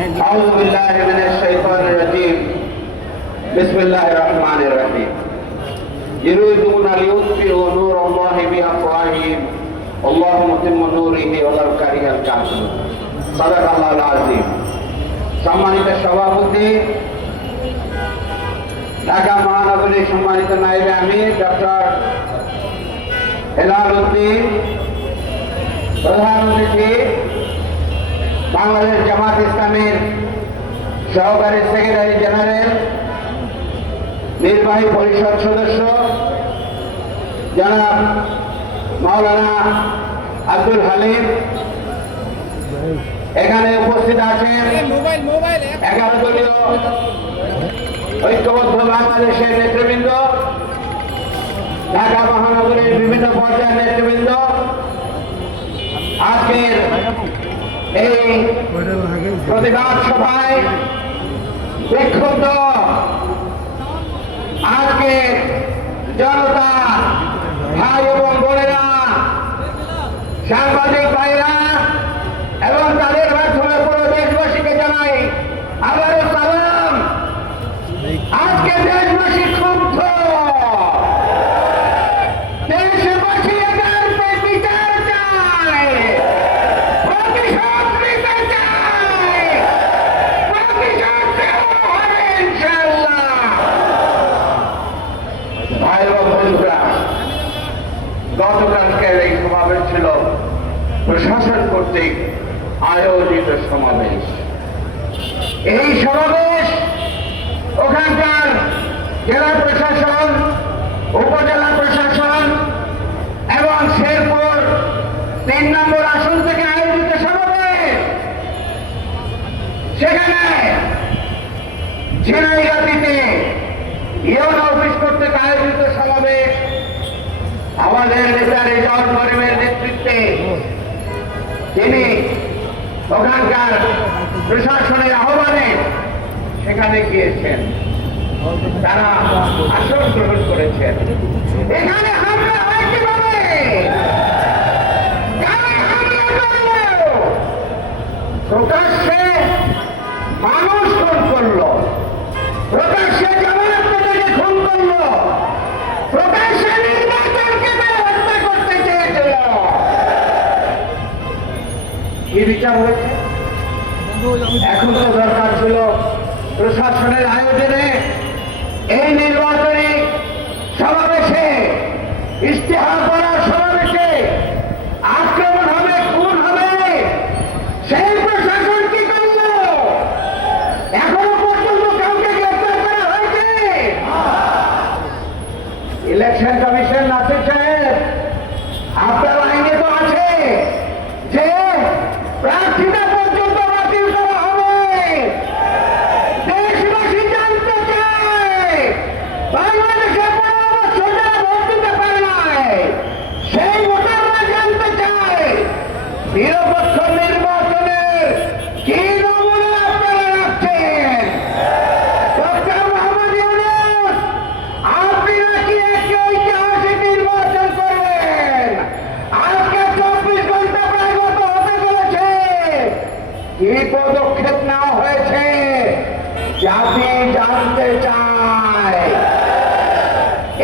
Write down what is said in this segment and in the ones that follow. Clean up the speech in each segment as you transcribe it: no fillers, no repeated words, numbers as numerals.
أعوذ بالله من الشيطان الرجيم بسم الله الرحمن الرحيم يريدون ليطفئوا نور الله بأفواههم والله متم نوره ولو كره الكافرون صدق الله العظيم সম্মানিত সভাপতি ঢাকা মহানগরীর সম্মানিত নায়েবে আমির ডক্টর হেলাল উদ্দিন, প্রধান অতিথি বাংলাদেশ জামাত ইসলামের সহকারী সেক্রেটারি জেনারেল, নির্বাহী পরিষদ সদস্য জনাব মাওলানা আব্দুল হালিম, এখানে উপস্থিত আছেন 11 দলীয় ঐক্যবদ্ধ বাংলাদেশের নেতৃবৃন্দ, ঢাকা মহানগরীর বিভিন্ন পর্যায়ের নেতৃবৃন্দ। আজকের এই প্রতিবাদ সভায় বিক্ষুব্ধ আজকে জনতা, ভাই এবং বোনেরা, সাংবাদিক ভাইরা এবং তাদের মাধ্যমে পুরো দেশবাসীকে জানাই আবারও সালাম। আজকে দেশবাসী ক্ষুব্ধ, দেশবাসী এটার বিচার চায়, প্রতিশোধ নিতে চায়, প্রতিশোধ দেওয়া হবে ইনশাআল্লাহ। ভাই ও বন্ধুরা, গতকালকের এই সমাবেশ ছিল প্রশাসন কর্তৃক আয়োজিত সমাবেশ। এই সমাবেশ ওখানকার জেলা প্রশাসন, উপজেলা প্রশাসন এবং শেরপুর 3 নম্বর আসন থেকে আয়োজিত সমাবেশ। সেখানে ঝিনাইগাতিতে ইউনো অফিস কর্তৃক আয়োজিত সমাবেশ আমাদের নেতা রেজাউল করিমের নেতৃত্বে তিনি ওখানকার প্রশাসনের আহ্বানে সেখানে গিয়েছেন, তারা আসন গ্রহণ করেছেন। এখানে হামলা হয় কিভাবে? প্রকাশ্যে মানুষ খুন করলো, প্রকাশ্যে জামানত থেকে খুন করলো, প্রকাশ্যে নির্বাচনকে হত্যা করতে চেয়েছিল। কি বিচার হয়েছে? এখন তো দরকার ছিল প্রশাসনের আয়োজনে এই নির্বাচনী সমাবেশে, ইশতেহার করার সমাবেশে আক্রমণ হবে, খুন হবে, সেই প্রশাসন কি করল? এখনো পর্যন্ত কাউকে গ্রেফতার করা হয়েছে? ইলেকশন কমিশন নাসির সাহেব, আপনার আইনে তো আছে যে প্রার্থীরা পর্যন্ত বাতিল করা হবে। দেশবাসী জানতে চায়, বাংলাদেশে 15 বছর যারা ভোট দিতে পারে নাই সেই ভোটাররা জানতে চায় নিরপেক্ষ নির্বাচনের কি নমুনা আপনারা রাখছেন। ডক্টর মোহাম্মদ ইউনূস, আপনি নাকি একটি ঐতিহাসিক নির্বাচন করবেন। আজকে 24 ঘন্টা প্রায় গত হতে চলেছে। কি পদক্ষেপ নেওয়া হয়েছে জাতি জানতে চায়।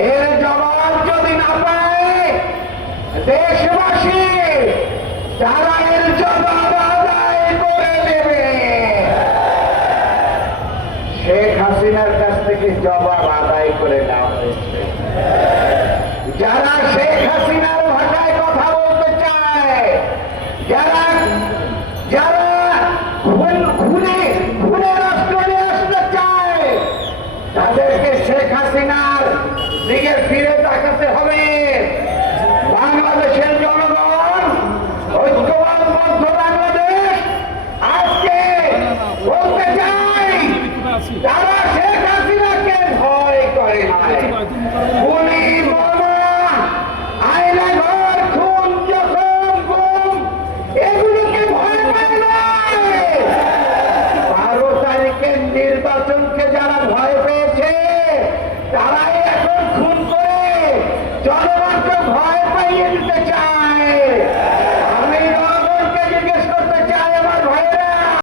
এর জবাব যদি না পায় দেশবাসী, তারা এর জবাব আদায় করে দেবে। শেখ হাসিনার কাছ থেকে জবাব আদায় করে নেওয়া হয়েছে। যারা শেখ হাসিনার ভাষায় কথা বলতে চায়, যারা